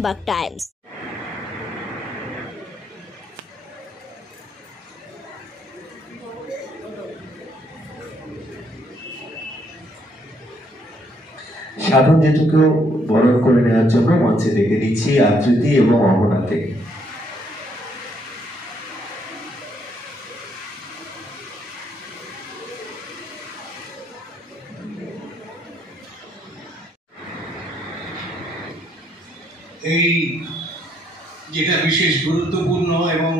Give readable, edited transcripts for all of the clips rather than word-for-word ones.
Arambagh Times. সাধন জেঠুকেও বরণ করে নেওয়ার জন্য মঞ্চে ডেকে দিচ্ছি আবৃত্তি এবং অবনাতে। এই যেটা বিশেষ গুরুত্বপূর্ণ এবং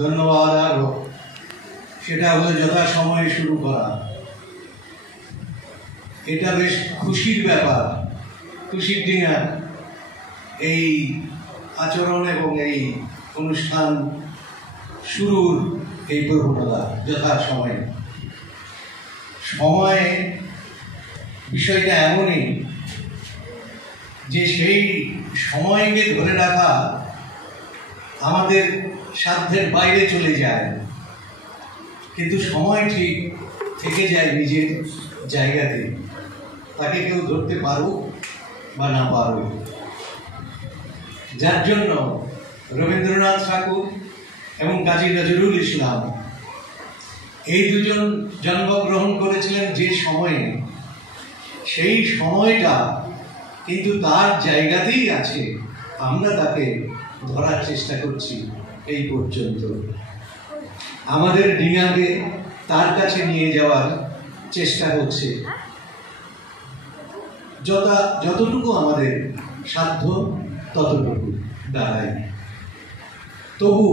ধন্যবাদ আরও, সেটা হলো যথাসময়ে শুরু করা। এটা বেশ খুশির ব্যাপার, খুশির দিন এই আচরণ এবং এই অনুষ্ঠান শুরুর এই প্রবণতা যথাসময়ে। সময়ে বিষয়টা এমনই যে সেই সময়কে ধরে রাখা আমাদের সাধ্যের বাইরে চলে যায়, কিন্তু সময় ঠিক থেকে যায় নিজের জায়গাতে, তাকে কেউ ধরতে পারুক বা না পারুক। যার জন্য রবীন্দ্রনাথ ঠাকুর এবং কাজী নজরুল ইসলাম এই দুজন জন্মগ্রহণ করেছিলেন যে সময়ে, সেই সময়টা কিন্তু তার জায়গাতেই আছে। আমরা তাকে ধরার চেষ্টা করছি এই পর্যন্ত, আমাদের ডিঙাকে তার কাছে নিয়ে যাওয়ার চেষ্টা করছে যতটুকু আমাদের সাধ্য ততটুকু দাঁড়ায়। তবু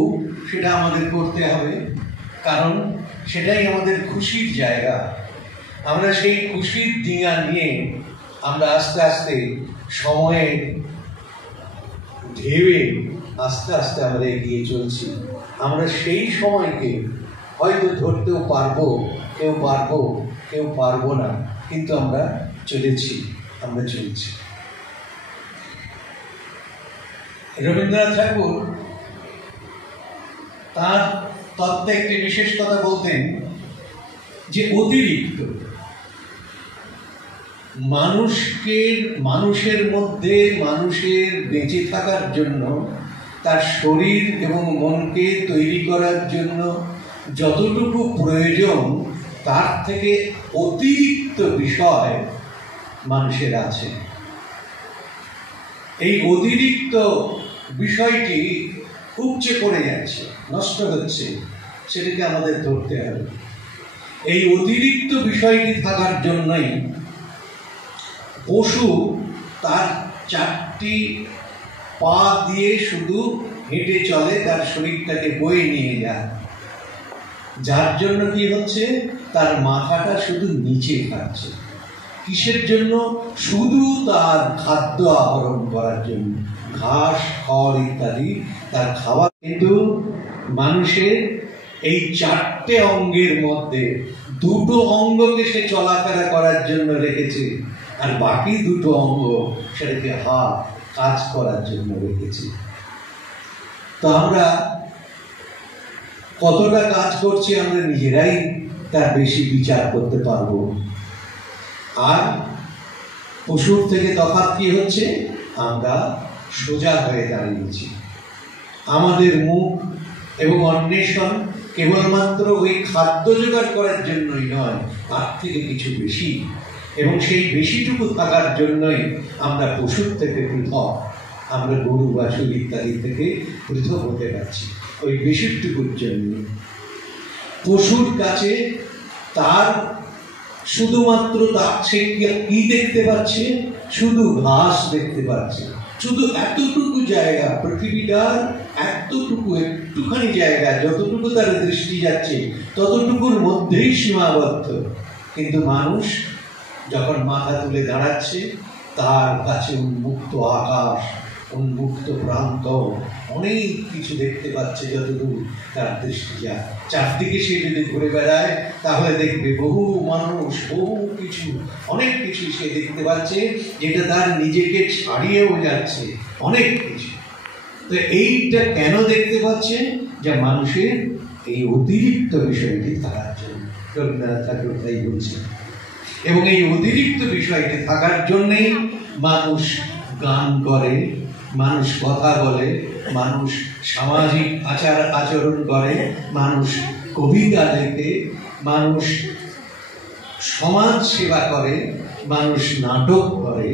সেটা আমাদের করতে হবে, কারণ সেটাই আমাদের খুশির জায়গা। আমরা সেই খুশির ডিঙা নিয়ে আমরা আস্তে আস্তে সময়ের ঢেউয়ে আস্তে আস্তে আমরা এগিয়ে চলছি। আমরা সেই সময়কে হয়তো ধরতেও পারবো, কেউ পারবো না, কিন্তু আমরা চলছি। রবীন্দ্রনাথ ঠাকুর তার তত্ত্বে একটি বিশেষ কথা বলতেন যে অতিরিক্ত মানুষের মধ্যে মানুষের বেঁচে থাকার জন্য, তার শরীর এবং মনকে তৈরি করার জন্য যতটুকু প্রয়োজন, তার থেকে অতিরিক্ত বিষয় মানুষের আছে। এই অতিরিক্ত বিষয়টি উপচে পড়ে যাচ্ছে, নষ্ট হচ্ছে, সেটাকে আমাদের ধরতে হবে। এই অতিরিক্ত বিষয়টি থাকার জন্যই পশু তার 4টি পা দিয়ে শুধু হেঁটে চলে, তার শরীরটাকে বয়ে নিয়ে যায়। যার জন্য কি হচ্ছে, তার মাথাটা শুধু নিচে থাকছে। কিসের জন্য? শুধু তার খাদ্য আহরণ করার জন্য, ঘাস, খড় ইত্যাদি তার খাবার। কিন্তু মানুষের এই 4টে অঙ্গের মধ্যে 2টো অঙ্গকে সে চলাফেরা করার জন্য রেখেছে, আর বাকি 2টো অঙ্গ সেটাকে কাজ করার জন্য রেখেছে। তো আমরা কতটা কাজ করছি আমরা নিজেরাই তার বেশি বিচার করতে পারবো। আর পশুর থেকে তফাৎ কি হচ্ছে, আমরা সোজা হয়ে দাঁড়িয়েছি। আমাদের মুখ এবং অন্বেষণ কেবলমাত্র ওই খাদ্য জোগাড় করার জন্যই নয়, তার থেকে কিছু বেশি, এবং সেই বেশিটুকু থাকার জন্যই আমরা পশুর থেকে পৃথক, আমরা গরু, বাছুর ইত্যাদি থেকে পৃথক হতে পারছি ওই বেশিটুকুর জন্য। পশুর কাছে তার শুধুমাত্র সে কি দেখতে পাচ্ছে, শুধু ঘাস দেখতে পাচ্ছে, শুধু এতটুকু জায়গা, পৃথিবীটার একটুখানি জায়গা, যতটুকু তার দৃষ্টি যাচ্ছে ততটুকুর মধ্যেই সীমাবদ্ধ। কিন্তু মানুষ যখন মাথা তুলে দাঁড়াচ্ছে, তার কাছে উন্মুক্ত আকাশ, উন্মুক্ত প্রান্ত, অনেক কিছু দেখতে পাচ্ছে যতদূর তার দৃষ্টি যায়। চারদিকে সে যদি ঘুরে বেড়ায় তাহলে দেখবে বহু মানুষ, বহু কিছু, অনেক কিছু সে দেখতে পাচ্ছে, যেটা তার নিজেকে ছাড়িয়েও যাচ্ছে, অনেক কিছু। তো এইটা কেন দেখতে পাচ্ছে? যে মানুষের এই অতিরিক্ত বিষয়টি থাকার জন্য। রবীন্দ্রনাথ ঠাকুর তাই বলছেন। এবং এই অতিরিক্ত বিষয়টি থাকার জন্যেই মানুষ গান করে, মানুষ কথা বলে, মানুষ সামাজিক আচার আচরণ করে, মানুষ কবিতা লেখে, মানুষ সমাজ সেবা করে, মানুষ নাটক করে,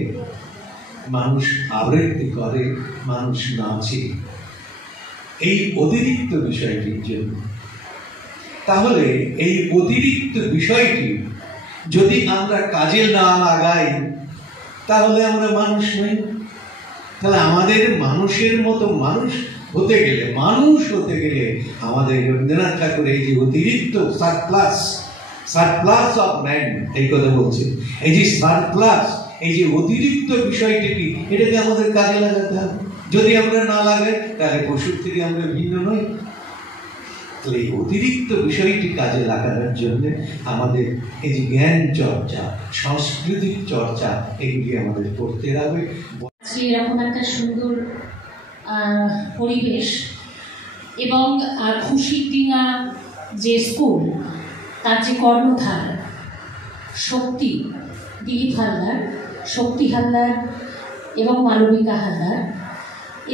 মানুষ আবৃত্তি করে, মানুষ নাচে, এই অতিরিক্ত বিষয়টির জন্য। তাহলে এই অতিরিক্ত বিষয়টি যদি আমরা কাজে না লাগাই তাহলে আমরা মানুষ নই। তাহলে আমাদের মানুষের মতো মানুষ হতে গেলে আমাদের রবীন্দ্রনাথ ঠাকুর এই যে অতিরিক্ত সারপ্লাস অফ ম্যান, এই কথা বলছে, এই যে সারপ্লাস, এই যে অতিরিক্ত বিষয়টি এটাকে আমাদের কাজে লাগাতে হবে। যদি আমরা না লাগাই তাহলে পশুর থেকে আমরা ভিন্ন নই। তাহলে এই অতিরিক্ত বিষয়টি কাজে লাগানোর জন্য আমাদের এই যে জ্ঞান চর্চা, সাংস্কৃতিক চর্চা, এগুলি আমাদের করতে হবে। এরকম একটা সুন্দর পরিবেশ এবং খুশিডিঙ্গা যে স্কুল, তার যে কর্ণধার শক্তি, দিলীপ হালদার, শক্তি হালদার এবং মালবিকা হালদার,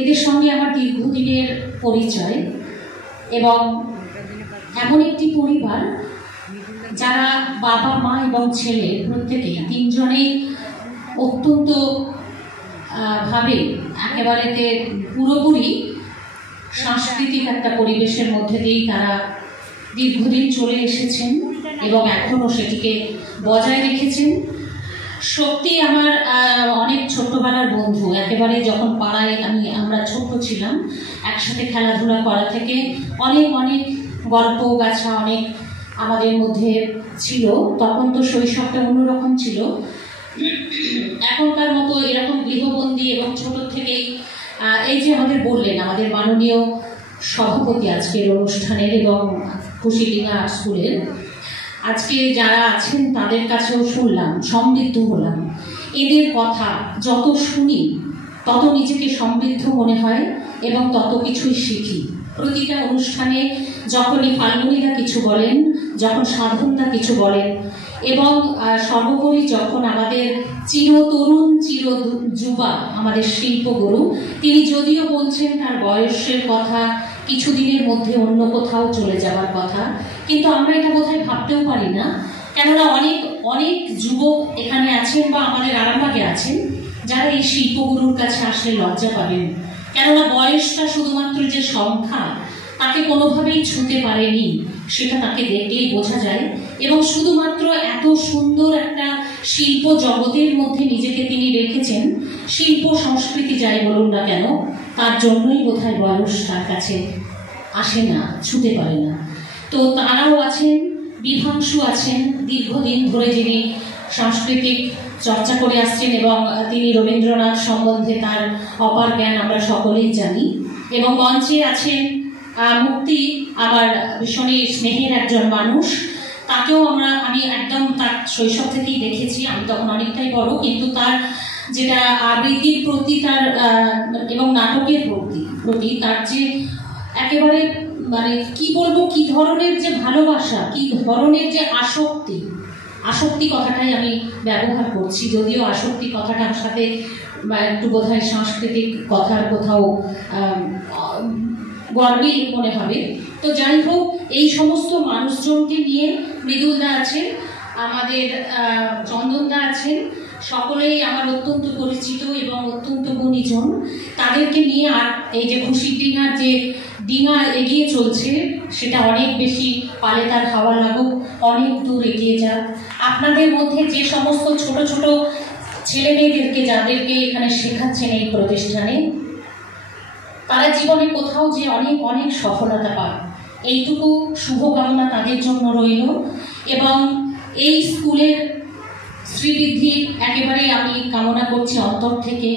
এদের সঙ্গে আমার দীর্ঘদিনের পরিচয়। এবং এমন একটি পরিবার যারা বাবা মা এবং ছেলে প্রত্যেকেই তিনজনেই অত্যন্ত ভাবে একেবারেতে পুরোপুরি সাংস্কৃতিক একটা পরিবেশের মধ্যে দিয়েই তারা দীর্ঘদিন চলে এসেছেন এবং এখনও সেটিকে বজায় রেখেছেন। শক্তি আমার অনেক ছোট্টবেলার বন্ধু, একেবারে যখন পাড়ায় আমরা ছোট্ট ছিলাম একসাথে খেলাধুলা করা থেকে অনেক অনেক গল্প গাছা অনেক আমাদের মধ্যে ছিল। তখন তো শৈশবটা অন্যরকম ছিল, এখনকার মতো এরকম গৃহবন্দী এবং ছোট থেকেই এই যে আমাদের বললেন আমাদের মাননীয় সভাপতি আজকের অনুষ্ঠানের এবং খুশিডিঙ্গা স্কুলের, আজকে যারা আছেন তাদের কাছেও শুনলাম, সমৃদ্ধ হলাম। এদের কথা যত শুনি তত নিজেকে সমৃদ্ধ মনে হয় এবং তত কিছুই শিখি। প্রতিটা অনুষ্ঠানে যখনই ফাল্গুনীরা কিছু বলেন, যখন সাধনরা কিছু বলেন এবং সর্বোপরি যখন আমাদের চিরতরুণ যুবা আমাদের শিল্পগুরু, তিনি যদিও বলছেন তার বয়সের কথা, কিছুদিনের মধ্যে অন্য কোথাও চলে যাওয়ার কথা, কিন্তু আমরা এটা বোধহয় ভাবতেও পারি না। কেননা অনেক অনেক যুবক এখানে আছেন বা আমাদের আরামবাগে আছেন যারা এই শিল্পগুরুর কাছে আসলে লজ্জা পাবেন, কেননা বয়সটা শুধুমাত্র যে সংখ্যা তাকে কোনোভাবেই ছুঁতে পারেনি, সেটা তাকে দেখলেই বোঝা যায়। এবং শুধুমাত্র এত সুন্দর একটা শিল্প জগতের মধ্যে নিজেকে তিনি রেখেছেন, শিল্প সংস্কৃতি যাই বলুন না কেন, তার জন্যই বোধহয় বয়স তার কাছে আসে না, ছুঁতে পারে না। তো তারাও আছেন, বিভাংশু আছেন, দীর্ঘদিন ধরে যিনি সাংস্কৃতিক চর্চা করে আসছেন এবং তিনি রবীন্দ্রনাথ সম্বন্ধে তার অপার জ্ঞান আমরা সকলেই জানি। এবং মঞ্চে আছেন মুক্তি, আমার ভীষণই স্নেহের একজন মানুষ, তাকেও আমি একদম তার শৈশব থেকেই দেখেছি। আমি তখন অনেকটাই বড়, কিন্তু তার যেটা আবৃত্তির প্রতি তার এবং নাটকের প্রতি তার যে একেবারে মানে কি বলবো, কি ধরনের যে ভালোবাসা, কি ধরনের যে আসক্তি কথাটাই আমি ব্যবহার করছি, যদিও আসক্তি কথাটার সাথে একটু বোধহয় সাংস্কৃতিক কথার কোথাও গর্বিল মনে হবে। তো যাই হোক, এই সমস্ত মানুষজনকে নিয়ে মৃদুলদা আছেন, আমাদের চন্দনদা আছেন, সকলেই আমার অত্যন্ত পরিচিত এবং অত্যন্ত গুণীজন। তাদেরকে নিয়ে আর এই যে খুশিডিঙ্গার যে ডিঙা এগিয়ে চলছে সেটা অনেক বেশি পালে তার হাওয়া লাগুক, অনেক দূর এগিয়ে যাক। আপনাদের মধ্যে যে সমস্ত ছোট ছোট ছেলে মেয়েদেরকে যাদেরকে এখানে শেখাচ্ছেন এই প্রতিষ্ঠানে, তারা জীবনে কোথাও যে অনেক অনেক সফলতা পায়, এইটুকু শুভকামনা তাদের জন্য রইল। এবং এই স্কুলের শ্রীবৃদ্ধি একেবারে আমি কামনা করছি অন্তর থেকে।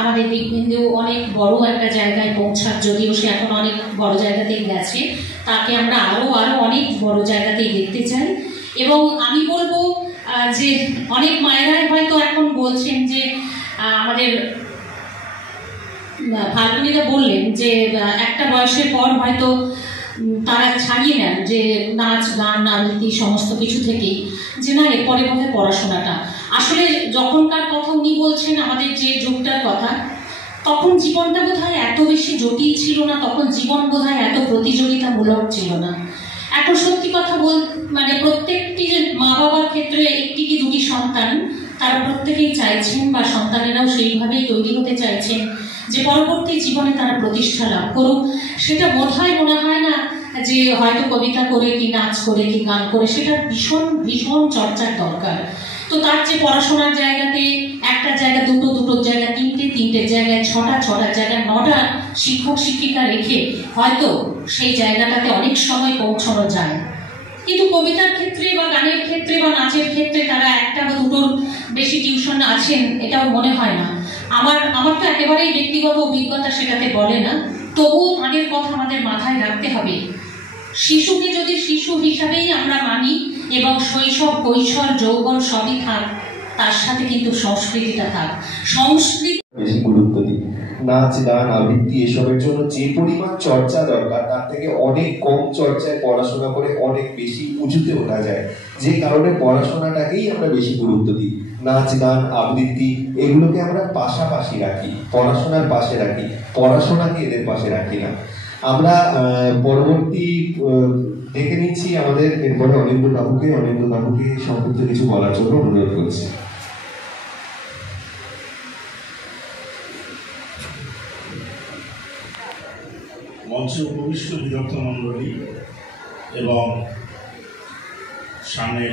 আমাদের দিকবিন্দু অনেক বড় একটা জায়গায় পৌঁছার, যদিও সে এখন অনেক বড় জায়গাতেই গেছে, তাকে আমরা আরও অনেক বড় জায়গাতেই দেখতে চাই। এবং আমি বলবো যে অনেক মায়েরাই হয়তো এখন বলছেন যে আমাদের ফাল্গুনীরা বললেন যে একটা বয়সের পর হয়তো তারা ছাড়িয়ে নেন যে নাচ গান আবৃত্তি সমস্ত কিছু থেকেই, যে না এরপরে বোধহয় পড়াশোনাটা। আসলে যখনকার কথা উনি বলছেন, আমাদের যে যুগটার কথা, তখন জীবনটা বোধহয় এত বেশি জটিল ছিল না, তখন জীবন বোধহয় এত প্রতিযোগিতামূলক ছিল না। এখন সত্যি কথা মানে প্রত্যেকটি মা বাবার ক্ষেত্রে একটি কি দুটি সন্তান তারা প্রত্যেকেই চাইছেন, বা সন্তানেরাও সেইভাবেই তৈরি হতে চাইছেন যে পরবর্তী জীবনে তারা প্রতিষ্ঠা লাভ করুক। সেটা বোধহয় মনে হয় না যে হয়তো কবিতা করে কি নাচ করে কি গান করে, সেটা ভীষণ ভীষণ চর্চার দরকার। তো তার যে পড়াশোনার জায়গাতে একটা জায়গা, দুটোর জায়গা তিনটের জায়গায় ছটার জায়গায় 9টা শিক্ষক শিক্ষিকা রেখে হয়তো সেই জায়গাটাতে অনেক সময় পৌঁছানো যায়। কিন্তু কবিতার ক্ষেত্রে বা গানের ক্ষেত্রে বা নাচের ক্ষেত্রে তারা একটা বা দুটোর বেশি টিউশন আছেন এটাও মনে হয় না। আমার তো একেবারেই ব্যক্তিগত অভিজ্ঞতা সেটাতে বলে না, তবুও তাদের কথা আমাদের মাথায় রাখতে হবে। শিশুকে যদি শিশু হিসাবেই আমরা মানি এবং শৈশব কৈশোর যৌবন সবই থাক, তার সাথে কিন্তু সংস্কৃতিটা থাক। সংস্কৃতি বেশি গুরুত্ব দিই। নাচ গান আবৃত্তি এসবের জন্য যে পরিমাণ চর্চা দরকার তার থেকে অনেক কম চর্চায় পড়াশোনা করে অনেক বেশি উঁচুতে ওঠা যায়, যে কারণে পড়াশোনাটাকেই আমরা বেশি গুরুত্ব দিই। নাচ গান আবৃত্তি এগুলোকে আমরা পাশাপাশি রাখি, পড়াশোনার পাশে রাখি, পড়াশোনাকে এদের পাশে রাখি না। আমরা পরবর্তী দেখে নিচ্ছি আমাদের এরপরে অনিন্দ্য বাবুকে সংক্ষিপ্ত কিছু বলার জন্য অনুরোধ করছি। মঞ্চে উপবিষ্ট বিরক্ত মণ্ডলী এবং সামনে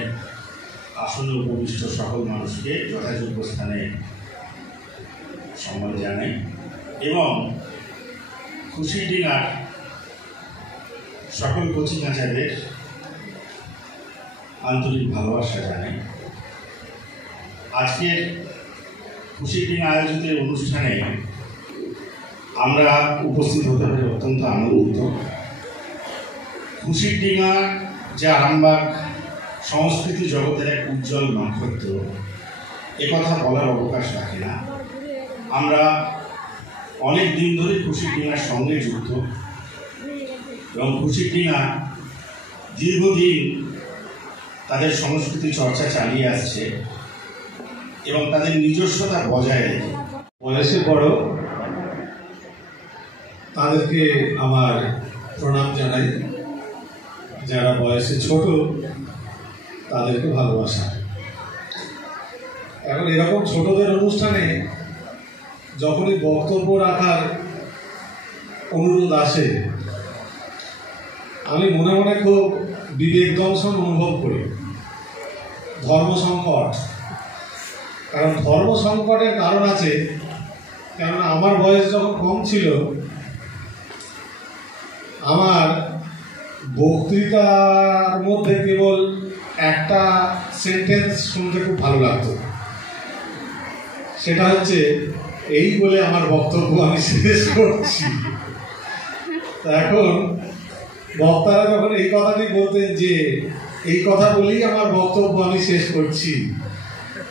আসনে উপবিষ্ট সকল মানুষকে যথাযোগ্য স্থানে সম্মান জানাই এবং খুশির ডিনার সকল কচিকাঁচাদের আন্তরিক ভালোবাসা জানাই। আজকের খুশির দিন আয়োজিত অনুষ্ঠানে আমরা উপস্থিত হতে পেরে অত্যন্ত আনন্দিত। খুশির ডিঙা যে আরামবাগ সংস্কৃতি জগতের এক উজ্জ্বল নক্ষত্র, একথা বলার অবকাশ রাখে না। আমরা অনেক দিন ধরে খুশির ডিঙার সঙ্গে যুক্ত এবং খুশির ডিঙা দীর্ঘদিন তাদের সংস্কৃতি চর্চা চালিয়ে আসছে এবং তাদের নিজস্বতা বজায় রেখে। বয়সে বড় তাদেরকে আমার প্রণাম জানাই, যারা বয়সে ছোট তাদেরকে ভালোবাসা। এখন এরকম ছোটদের অনুষ্ঠানে যখনই বক্তব্য রাখার অনুরোধ আসে, আমি মনে মনে খুব বিবেক দংশন অনুভব করি। ধর্ম সংকট, কারণ ধর্ম সংকটের কারণ আছে। কেননা আমার বয়স যখন কম ছিল, আমার বক্তৃতার মধ্যে কেবল একটা সেন্টেন্স শুনতে খুব ভালো লাগতো, সেটা হচ্ছে এই বলে আমার বক্তব্য আমি শেষ করছি। এখন বক্তারা যখন এই কথাটি বলতেন যে এই কথা বলেই আমার বক্তব্য আমি শেষ করছি,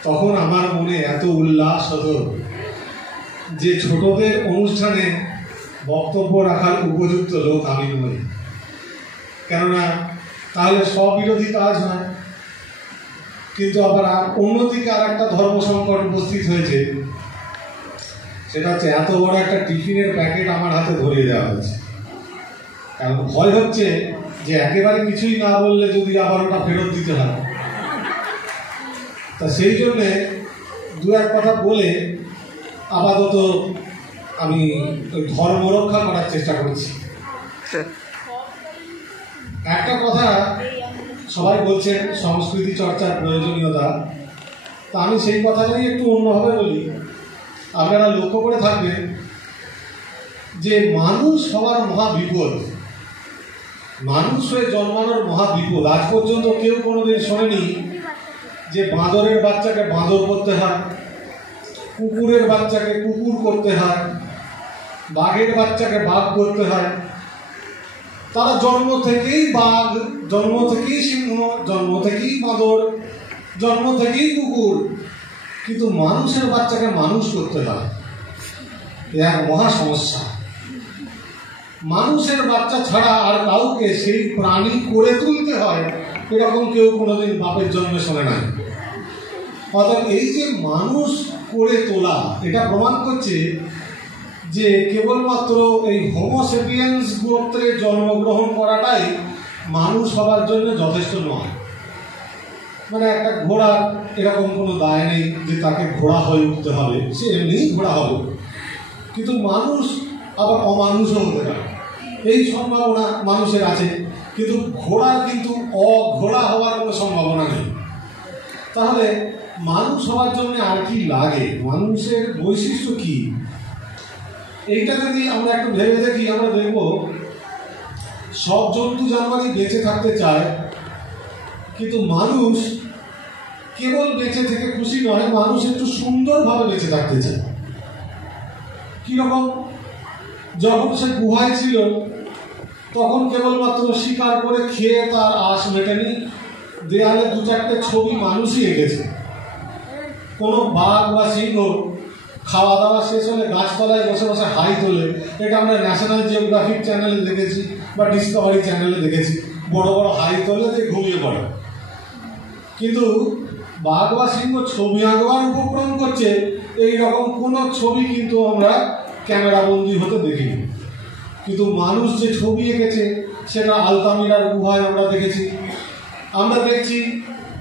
তখন আমার মনে এত উল্লাস হতো যে ছোটদের অনুষ্ঠানে বক্তব্য রাখার উপযুক্ত লোক আমি নই। কেননা তাহলে স্ববিরোধী কাজ হয়। কিন্তু আবার অন্যদিকে আর একটা ধর্ম সংকট উপস্থিত হয়েছে, সেটা হচ্ছে এত বড় একটা টিফিনের প্যাকেট আমার হাতে ধরিয়ে দেওয়া হয়েছে। কারণ ভয় হচ্ছে যে একেবারে কিছুই না বললে যদি আবার ওটা ফেরত দিতে হয়। তা সেই জন্যে দু এক কথা বলে আপাতত আমি ওই ধর্ম রক্ষা করার চেষ্টা করছি। একটা কথা সবাই বলছেন সংস্কৃতি চর্চার প্রয়োজনীয়তা, তা আমি সেই কথাটাই একটু অন্যভাবে বলি। আপনারা লক্ষ্য করে থাকবেন যে মানুষ হওয়ার মহা বিপদ, মানুষ হয়ে জন্মানোর মহা বিপদ। আজ পর্যন্ত কেউ কোনোদিন শোনেনি যে বাঁদরের বাচ্চাকে বাঁদর করতে হয়, কুকুরের বাচ্চাকে কুকুর করতে হয়, বাঘের বাচ্চাকে বাঘ করতে হয়। তারা জন্ম থেকেই বাঘ, জন্ম থেকেই সিংহ, জন্ম থেকেই বাঁদর, জন্ম থেকেই কুকুর, কিন্তু মানুষের বাচ্চাকে মানুষ করতে হয়। এক মহা সমস্যা। মানুষের বাচ্চা ছাড়া আর কাউকে সেই প্রাণী করে তুলতে হয়, এরকম কেউ কোনোদিন বাপের জন্মে শোনে নাই। অর্থাৎ এই যে মানুষ করে তোলা, এটা প্রমাণ করছে যে কেবলমাত্র এই হোমোসেপিয়েন্স গোত্রে জন্মগ্রহণ করাটাই মানুষ হবার জন্য যথেষ্ট নয়। মানে একটা ঘোড়া এরকম কোনো দায় নেই যে তাকে ঘোড়া হয়ে উঠতে হবে, সে এমনিই ঘোড়া হবে। কিন্তু মানুষ আবার অমানুষও হতে পারে, এই সম্ভাবনা মানুষের আছে। কিন্তু ঘোড়ার কিন্তু অঘোড়া হওয়ার কোনো সম্ভাবনা নেই। তাহলে মানুষ হওয়ার জন্য আর কি লাগে, মানুষের বৈশিষ্ট্য কি, এইটা যদি আমরা একটু ভেবে দেখি, আমরা দেখব সব জন্তু জানোয়ারই বেঁচে থাকতে চায়, কিন্তু মানুষ কেবল বেঁচে থেকে খুশি নয়, মানুষ একটু সুন্দরভাবে বেঁচে থাকতে চায়। কিরকম? যখন সে গুহায় ছিল তখন কেবলমাত্র শিকার করে খেয়ে তার আশ মেটেনি, দেয়ালে 2-4টে ছবি মানুষই এঁকেছে। কোনো বাঘ বা সিংহ খাওয়া দাওয়া শেষ হলে গাছতলায় বসে বসে হাই তোলে, এটা আমরা ন্যাশনাল জিওগ্রাফিক চ্যানেলে দেখেছি বা ডিসকভারি চ্যানেলে দেখেছি, বড় বড় হাই তোলে দিয়ে ঘুমিয়ে পড়ে। কিন্তু বাঘ বা সিংহ ছবি আঁকবার উপক্রম করছে, এই রকম কোনো ছবি কিন্তু আমরা ক্যামেরাবন্দি হতে দেখিনি। কিন্তু মানুষ যে ছবি এঁকেছে সেটা আলতামিরার গুহায় আমরা দেখেছি। আমরা দেখছি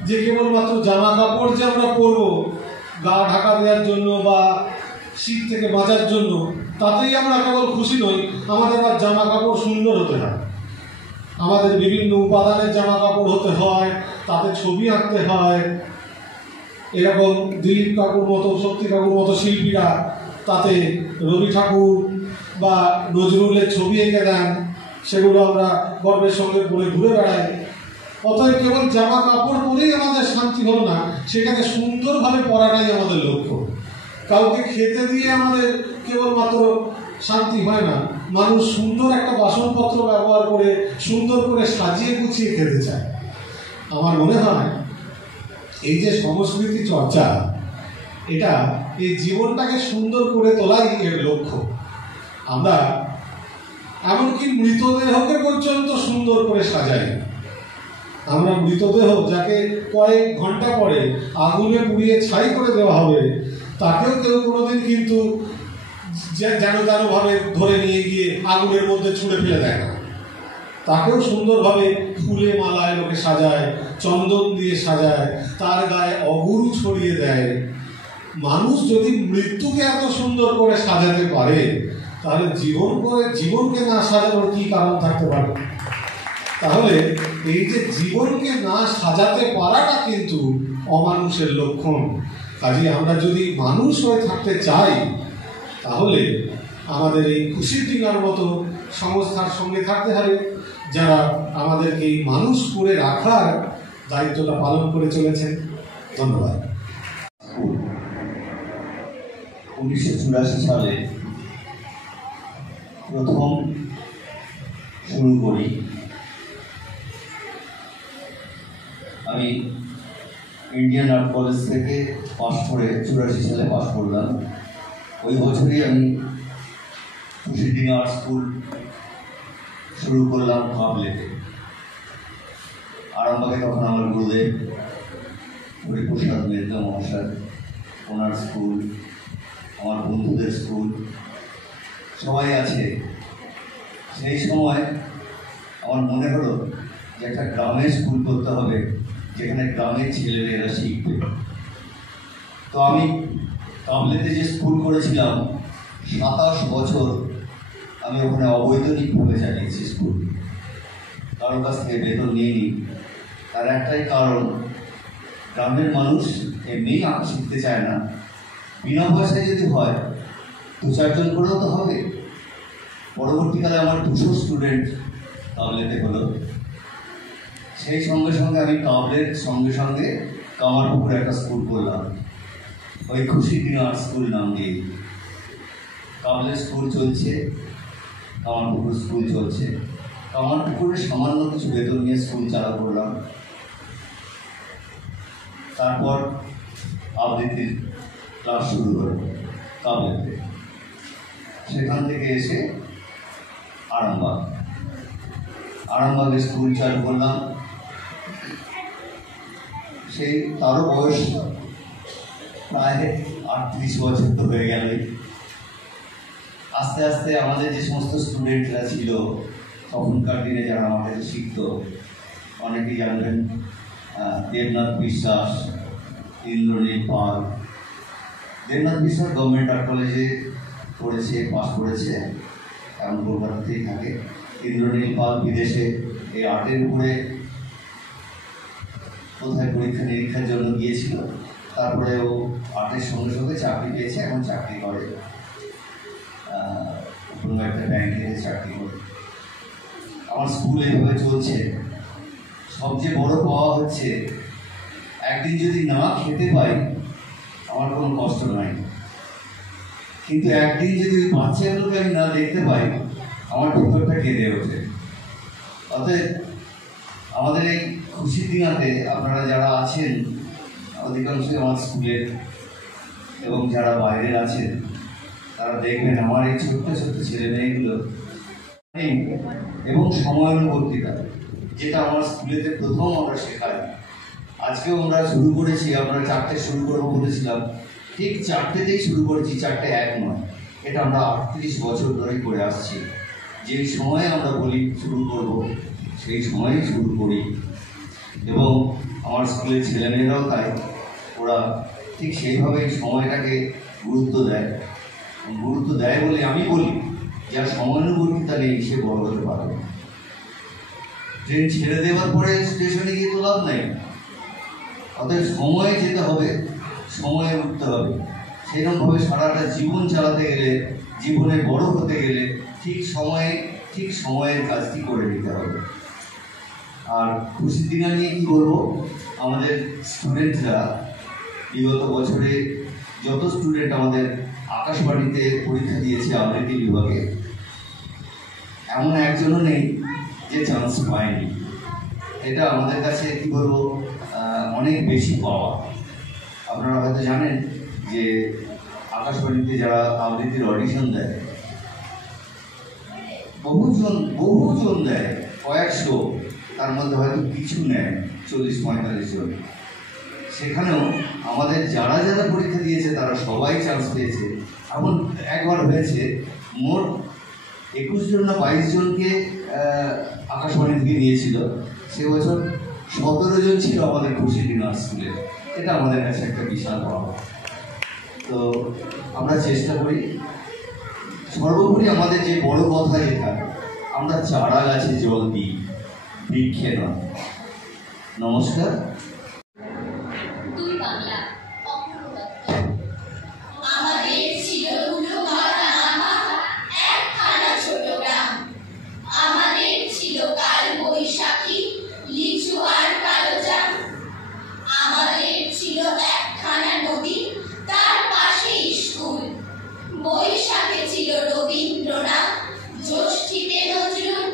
যে কেবলমাত্র জামা কাপড় যে আমরা পরবো গা ঢাকা দেওয়ার জন্য বা শীত থেকে বাঁচার জন্য, তাতেই আমরা কেবল খুশি নই, আমাদের আর জামা কাপড় সুন্দর হতে হয়, আমাদের বিভিন্ন উপাদানের জামা কাপড় হতে হয়, তাতে ছবি আঁকতে হয়। এরকম দিলীপ কাকুর মতো, শক্তি কাকুর মতো শিল্পীরা তাতে রবি ঠাকুর বা নজরুলের ছবি এঁকে দেন, সেগুলো আমরা গর্বের সঙ্গে পরে ঘুরে বেড়াই। অতএব কেবল জামা কাপড় পরেই আমাদের শান্তি হলো না, সেটাকে সুন্দরভাবে পরাটাই আমাদের লক্ষ্য। কাউকে খেতে দিয়ে আমাদের কেবলমাত্র শান্তি হয় না, মানুষ সুন্দর একটা বাসনপত্র ব্যবহার করে সুন্দর করে সাজিয়ে গুছিয়ে খেতে চায়। আমার মনে হয় এই যে সংস্কৃতি চর্চা, এটা এই জীবনটাকে সুন্দর করে তোলাই এর লক্ষ্য। আমরা এমনকি মৃতদেহকে পর্যন্ত সুন্দর করে সাজাই। আমরা মৃতদেহ যাকে কয়েক ঘন্টা পরে আগুনে পুড়িয়ে ছাই করে দেওয়া হবে, তাকেও কেউ কোনোদিন কিন্তু যেন তেনভাবে ধরে নিয়ে গিয়ে আগুনের মধ্যে ছুঁড়ে ফেলে দেয় না। তাকেও সুন্দরভাবে ফুলে মালায় লোকে সাজায়, চন্দন দিয়ে সাজায়, তার গায়ে অগুরু ছড়িয়ে দেয়। মানুষ যদি মৃত্যুকে এত সুন্দর করে সাজাতে পারে, তাহলে জীবনকে না সাজানোর কি কারণ থাকতে পারে? তাহলে এই যে জীবনকে না সাজাতে পারাটা কিন্তু অমানুষের লক্ষণ। কাজে আমরা যদি মানুষ হয়ে থাকতে চাই, তাহলে আমাদের এই খুশি ডিঙার মতো সংস্থার সঙ্গে থাকতে হবে, যারা আমাদেরকে এই মানুষ করে রাখার দায়িত্বটা পালন করে চলেছেন। ধন্যবাদ। 1984 সালে প্রথম শুরু করি। আমি ইন্ডিয়ান আর্ট কলেজ থেকে পাশ করে 84 সালে পাশ করলাম। ওই বছরই আমি খুশিডিঙ্গা আর্ট স্কুল শুরু করলাম কাবলেতে। আরামবাগে তখন আমার গুরুদেব হরিপ্রসাদ মেহতা মহাশয়, ওনার স্কুল, আমার বন্ধুদের স্কুল, সবাই আছে। সেই সময় আমার মনে হলো যে একটা গ্রামে স্কুল করতে হবে, যেখানে গ্রামের ছেলেমেয়েরা শিখবে। তো আমি কাবলেতে যে স্কুল করেছিলাম 27 বছর আমি ওখানে অবৈতনিকভাবে চালিয়েছি স্কুল, কারোর কাছ থেকে বেতন নিইনি। তার একটাই কারণ, গ্রামের মানুষ এমনিই আঁকা শিখতে চায় না, বিনা পয়সায় যদি হয় 2-4 জন করেও তো হবে। পরবর্তীকালে আমার 200 স্টুডেন্ট কাবলেতে হলো। সেই সঙ্গে সঙ্গে আমি কাবলের সঙ্গে সঙ্গে কামারপুকুরে একটা স্কুল করলাম, ওই খুশিডিঙ্গা আর্ট স্কুল নাম দিয়ে। কাবলের স্কুল চলছে, কামারপুকুর স্কুল চলছে। কামারপুকুরে সামান্য কিছু বেতন নিয়ে স্কুল চালু করলাম। তারপর আবৃত্তির ক্লাস শুরু হলো কাবলেতে। সেখান থেকে এসে আরামবাগে স্কুল চালু করলাম। সেই তারও বয়স প্রায় 38 বছর তো হয়ে গেল। আস্তে আস্তে আমাদের যে সমস্ত স্টুডেন্টরা ছিল তখনকার দিনে যারা আমার কাছে শিখত, অনেকেই জানবেন দেবনাথ বিশ্বাস, ইন্দ্রনীল পাল। দেবনাথ বিশ্বাস গভর্নমেন্ট আর্ট কলেজে পড়েছে, পাস করেছে, এখন কলকাতাতেই থাকে। ইন্দ্রনীল পাল বিদেশে এই আর্টের উপরে কোথায় পরীক্ষা নিরীক্ষার জন্য গিয়েছিল, তারপরে ও আর্টের সঙ্গে সঙ্গে চাকরি পেয়েছে, এখন চাকরি করে কোনো একটা ব্যাংকে চাকরি করে। আমার স্কুল এইভাবে চলছে। সবচেয়ে বড় পাওয়া হচ্ছে একদিন যদি না খেতে পাই আমার কোনো কষ্ট নাই, কিন্তু একদিন যদি ওই বাচ্চাগুলোকে আমি না দেখতে পাই আমার ভিতরটা কেঁদে ওঠে। অতএব আমাদের এই খুশির দিনাতে আপনারা যারা আছেন, অধিকাংশই আমার স্কুলের এবং যারা বাইরের আছেন, তারা দেখবেন আমার এই ছোট্ট ছোট্ট ছেলে মেয়েগুলো এবং সময়ানুবর্তিতা, যেটা আমার স্কুলেতে প্রথম আমরা শেখাই। আজকেও আমরা শুরু করেছি, আমরা 4টে শুরু করবো বলেছিলাম, ঠিক 4টেতেই শুরু করেছি, 4টে 1 নয়। এটা আমরা 38 বছর ধরেই করে আসছি। যে সময়ে আমরা বলি শুরু করব, সেই সময়েই শুরু করি। এবং আমার স্কুলের ছেলেমেয়েরাও তাই, ওরা ঠিক সেইভাবেই সময়টাকে গুরুত্ব দেয়। গুরুত্ব দেয় বলে আমি বলি, যার সময়ানুবর্তিতা নেই সে বড় হতে পারবে। ট্রেন ছেড়ে দেওয়ার পরে স্টেশনে গিয়ে তো লাভ নাই। অতএব সময়ে যেতে হবে, সময়ে উঠতে হবে। সেরকমভাবে সারাটা জীবন চালাতে গেলে, জীবনে বড় হতে গেলে ঠিক সময়ের কাজটি করে নিতে হবে। আর খুশির দিনা নিয়ে কী বলবো, আমাদের স্টুডেন্টরা বিগত বছরে যত স্টুডেন্ট আমাদের আকাশবাণীতে পরীক্ষা দিয়েছে আবৃত্তি বিভাগে, এমন একজনও নেই যে চান্স পায়নি। এটা আমাদের কাছে কী বলবো, অনেক বেশি পাওয়া। আপনারা হয়তো জানেন যে আকাশবাণীতে যারা আবৃত্তির অডিশন দেয়, বহুজন দেয়, কয়েকশো, তার মধ্যে হয়তো কিছু নেয় 40-45 জন। সেখানেও আমাদের যারা যারা পরীক্ষা দিয়েছে তারা সবাই চান্স পেয়েছে। এমন একবার হয়েছে মোট 21 জন না 22 জনকে আকাশবাণী থেকে নিয়েছিল। সে বছর 17 জন ছিল আমাদের খুশি দিনা স্কুলে। এটা আমাদের কাছে একটা বিশাল পাওয়া। তো আমরা চেষ্টা করি, সর্বোপরি আমাদের যে বড় কথা যেটা, আমরা চারা গাছে জল দিই, বৃক্ষে নয়। নমস্কার। আমাদের ছিল একখানা ছোট গ্রাম, আমাদের ছিল কাল বৈশাখী, লিচু আর কালো জাম। আমাদের ছিল একখানা নদী, তার পাশেই স্কুল। বৈশাখে ছিল রবীন্দ্রনাথ, জ্যৈষ্ঠীতে নজরুল।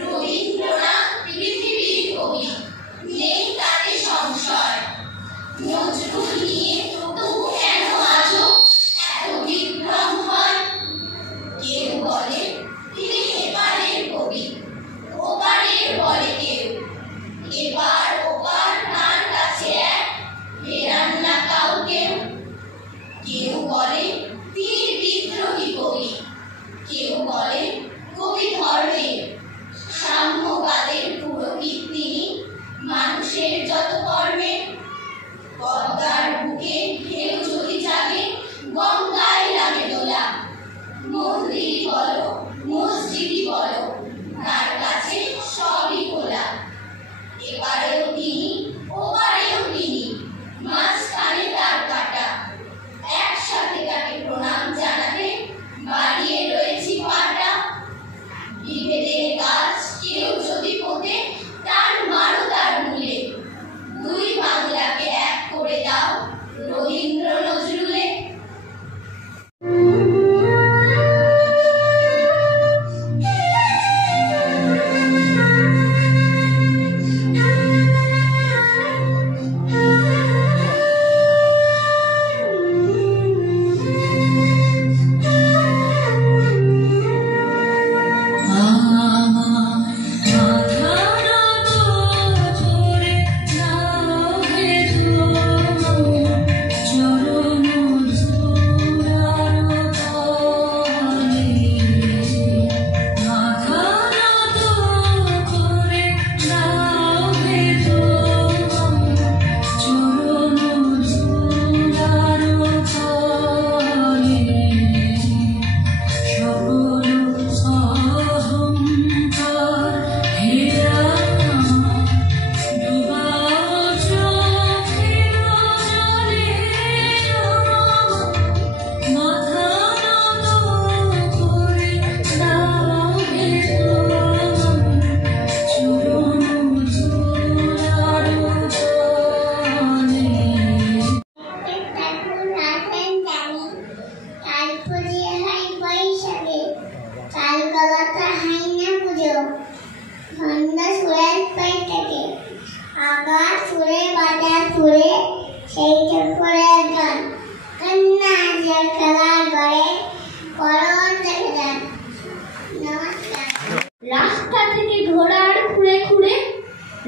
রবীন্দ্রনাথ পৃথিবীর কবি, নেই তার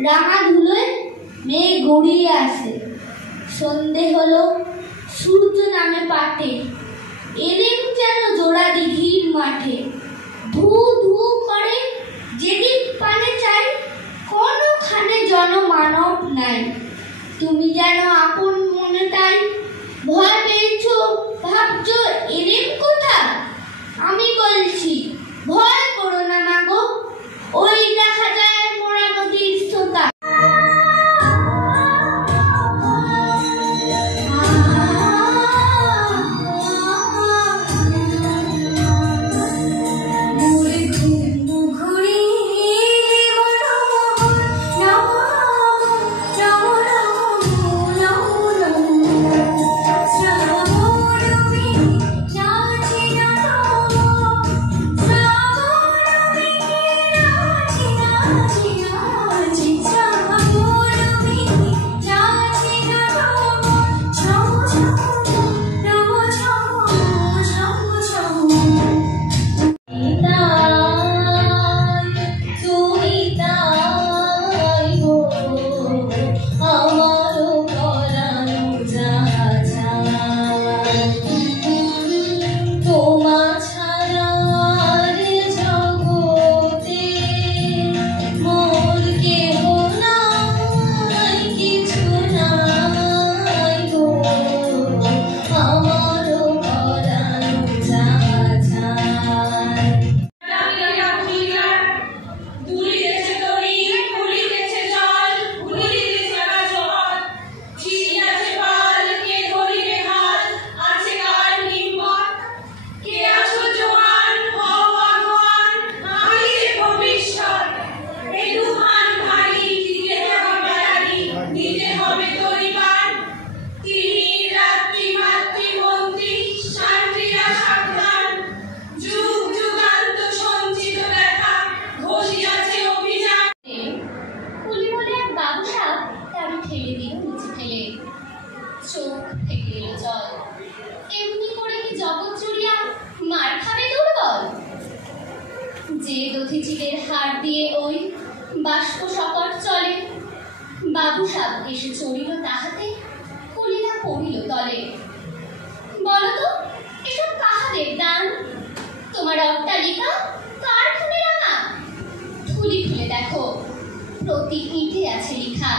রাঙা ধুলোয় মেঘ গড়িয়ে আসে। সন্ধে হলো, সূর্য নামে পাটে, এলেন যেন জোড়া দিঘির মাঠে। ধু ধু করে যেদিক পানে চাই, কোনখানে জনমানব নাই। তুমি যেন আপন মনে তাই ভয় পেয়েছ, ভাবছ এলেন কোথা। আমি বলছি ভয় করো না মাগো, ওই দেখা যায় মোরা নদীর স্রোতা। চোখ থেকে এলো জল। এমনি করে কি জগৎ জুড়িয়া মার খাবে দুর্বল? যে দধিচিদের হাড় দিয়ে ওই বাষ্প সকট চলে, বাবু সাপ এসে চড়িল তাহাতে, কলিরা পড়িল তলে। বলতো এসব কাহাদের দান? তোমার অট্টালিকা কার খুনে রাঙা? থুলি খুলে দেখো, প্রতি ইটে আছে লিখা।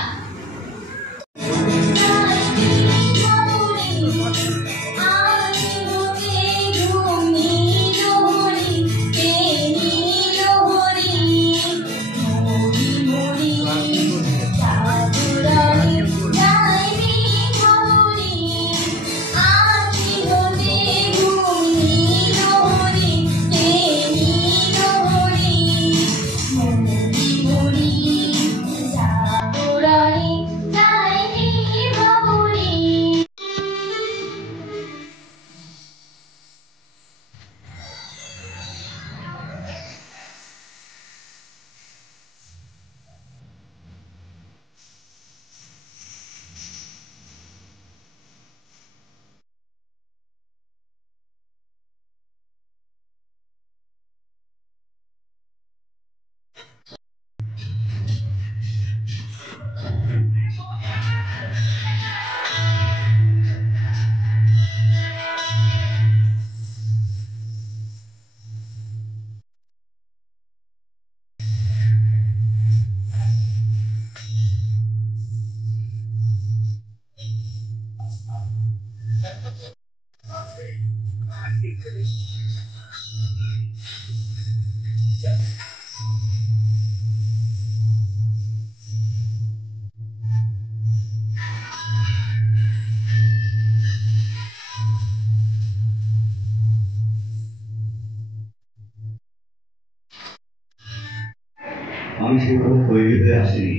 আমি সেভাবে তৈরি হয়ে আসিনি,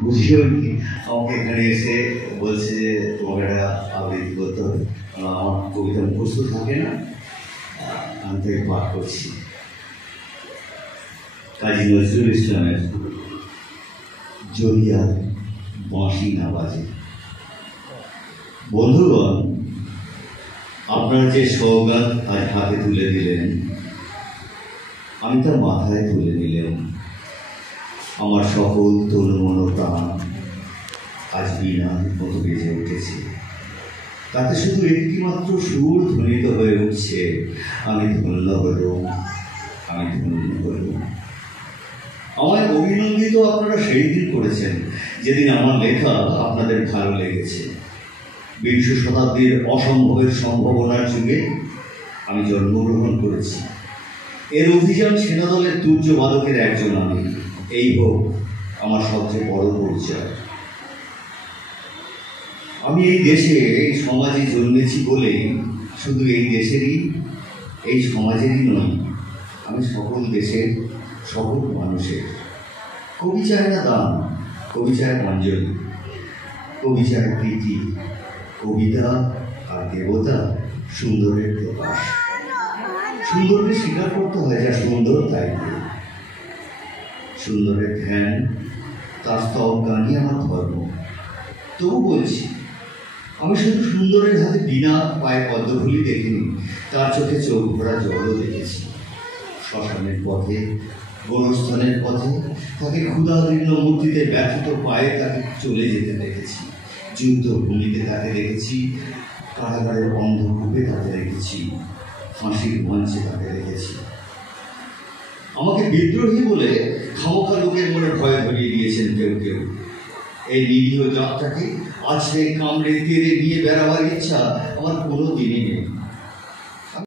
বুঝিও নি। আমাকে এখানে এসে বলছে যে তোমাকে একটা আবৃত্তি করতে হবে। আমার কবিতা মুখস্থ থাকে না, আমি তাকে পাঠ করছি। কাজী নজরুল ইসলামের যদি আর বাঁশি না বাজে। বন্ধুগণ, আপনারা যে সৌগাত আজ হাতে তুলে দিলেন, আমি তা মাথায় তুলে নিলাম। আমার সকল তনু মন প্রাণ আজ বিনার মতো বেজে উঠেছে। তাতে শুধু একটি মাত্র সুর ধ্বনিত হয়ে উঠছে, আমি ধন্য হলুম, আমি ধন্য হলুম। আমায় অভিনন্দিত আপনারা সেই দিন করেছেন যেদিন আমার লেখা আপনাদের ভালো লেগেছে। বিংশ শতাব্দীর অসম্ভবের সম্ভাবনার যুগে আমি জন্মগ্রহণ করেছি। এর অভিযান সেনাদলের তুর্যবাদকের একজন আমি। এই হোক আমার সবচেয়ে বড় পরিচয়। আমি এই দেশে, এই সমাজে জন্মেছি বলে শুধু এই দেশেরই, এই সমাজেরই নয়, আমি সকল দেশের সকল মানুষের। কবি চায় না দান, কবি চায় অঞ্জলি, কবি চায় প্রীতি, কবিতা আর দেবতা সুন্দরের প্রকাশ। সুন্দরকে স্বীকার করতে হয়, যা সুন্দর তাই সুন্দরের ধ্যান, তার স্তব গানই আমার ধর্ম। তবু বলছি, আমি শুধু সুন্দরের হাতে বিনা পায়ে পদ্মফুলি দেখিনি, তার চোখে চোখ ভরা জলও দেখেছি। শ্মশানের পথে, গোরস্থানের পথে তাকে ক্ষুধাদীর্ণ মূর্তিতে ব্যথিত পায়ে তাকে চলে যেতে দেখেছি। যুদ্ধভূমিতে তাকে দেখেছি, কারাগারের অন্ধকূপে তাকে দেখেছি, ফাঁসির মঞ্চে তাকে দেখেছি। আমাকে বিদ্রোহী বলে খামোখা লোকের মনে ভয় ধরিয়ে দিয়েছেন কেউ কেউ। এই নিরীহ জাতটাকে আছড়ে কামড়ে তেড়ে নিয়ে বেড়াবার ইচ্ছা আমার কোনো দিনই নেই।